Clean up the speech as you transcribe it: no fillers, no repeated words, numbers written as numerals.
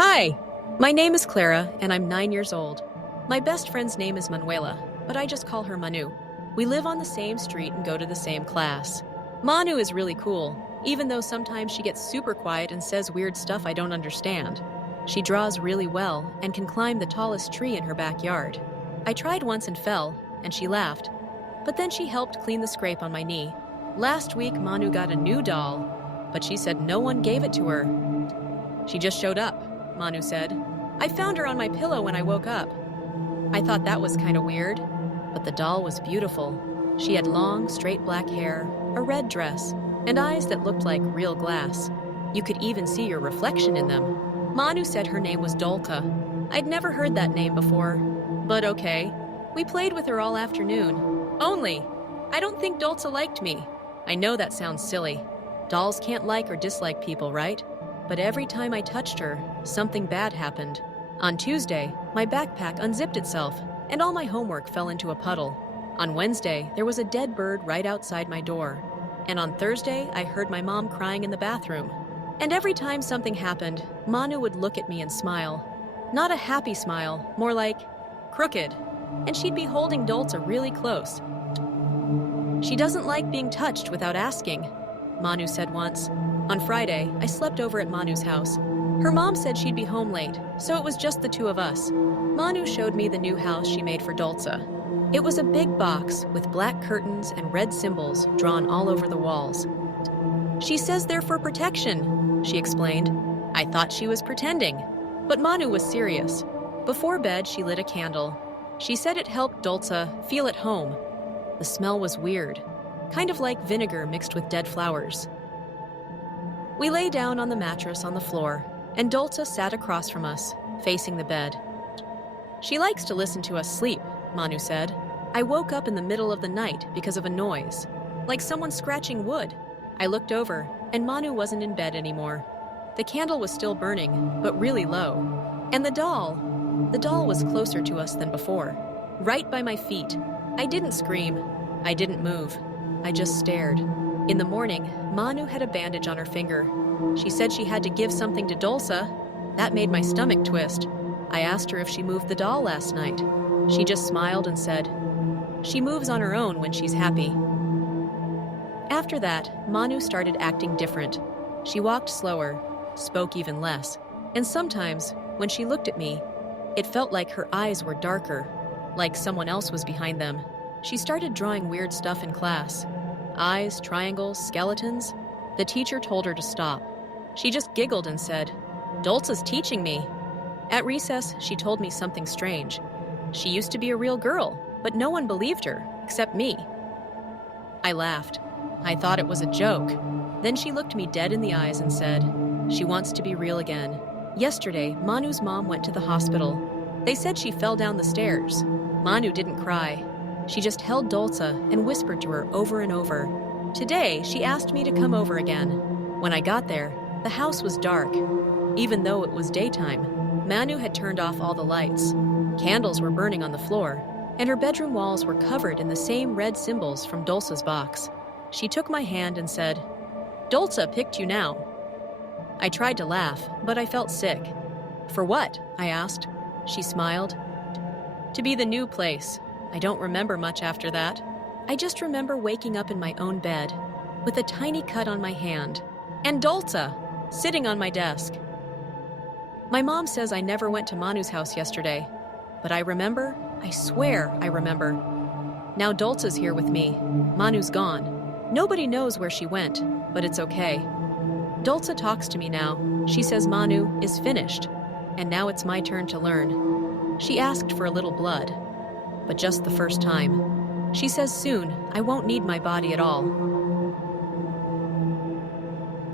Hi, my name is Clara, and I'm 9 years old. My best friend's name is Manuela, but I just call her Manu. We live on the same street and go to the same class. Manu is really cool, even though sometimes she gets super quiet and says weird stuff I don't understand. She draws really well and can climb the tallest tree in her backyard. I tried once and fell, and she laughed. But then she helped clean the scrape on my knee. Last week, Manu got a new doll, but she said no one gave it to her. She just showed up, Manu said. I found her on my pillow when I woke up. I thought that was kind of weird, but the doll was beautiful. She had long, straight black hair, a red dress, and eyes that looked like real glass. You could even see your reflection in them. Manu said her name was Dolka. I'd never heard that name before, but okay. We played with her all afternoon. Only, I don't think Dolce liked me. I know that sounds silly. Dolls can't like or dislike people, right? But every time I touched her, something bad happened. On Tuesday, my backpack unzipped itself, and all my homework fell into a puddle. On Wednesday, there was a dead bird right outside my door. And on Thursday, I heard my mom crying in the bathroom. And every time something happened, Manu would look at me and smile. Not a happy smile, more like crooked. And she'd be holding Dolce really close. She doesn't like being touched without asking, Manu said once. On Friday, I slept over at Manu's house. Her mom said she'd be home late, so it was just the two of us. Manu showed me the new house she made for Dolce. It was a big box with black curtains and red symbols drawn all over the walls. She says they're for protection, she explained. I thought she was pretending, but Manu was serious. Before bed, she lit a candle. She said it helped Dolce feel at home. The smell was weird, kind of like vinegar mixed with dead flowers. We lay down on the mattress on the floor, and Dolce sat across from us, facing the bed. She likes to listen to us sleep, Manu said. I woke up in the middle of the night because of a noise, like someone scratching wood. I looked over, and Manu wasn't in bed anymore. The candle was still burning, but really low. And the doll was closer to us than before, right by my feet. I didn't scream. I didn't move. I just stared. In the morning, Manu had a bandage on her finger. She said she had to give something to Dolce. That made my stomach twist. I asked her if she moved the doll last night. She just smiled and said, "She moves on her own when she's happy." After that, Manu started acting different. She walked slower, spoke even less, and sometimes, when she looked at me, it felt like her eyes were darker, like someone else was behind them. She started drawing weird stuff in class. Eyes, triangles, skeletons. The teacher told her to stop. She just giggled and said, "Dolce's teaching me." At recess, she told me something strange. She used to be a real girl, but no one believed her, except me. I laughed. I thought it was a joke. Then she looked me dead in the eyes and said, "She wants to be real again." Yesterday, Manu's mom went to the hospital. They said she fell down the stairs. Manu didn't cry. She just held Dolce and whispered to her over and over. Today, she asked me to come over again. When I got there, the house was dark. Even though it was daytime, Manu had turned off all the lights. Candles were burning on the floor, and her bedroom walls were covered in the same red symbols from Dolce's box. She took my hand and said, "Dolce picked you now." I tried to laugh, but I felt sick. "For what?" I asked. She smiled. "To be the new place." I don't remember much after that. I just remember waking up in my own bed, with a tiny cut on my hand, and Dolce sitting on my desk. My mom says I never went to Manu's house yesterday, but I remember, I swear I remember. Now Dolce's here with me. Manu's gone. Nobody knows where she went, but it's okay. Dolce talks to me now. She says Manu is finished, and now it's my turn to learn. She asked for a little blood, but just the first time. She says soon I won't need my body at all.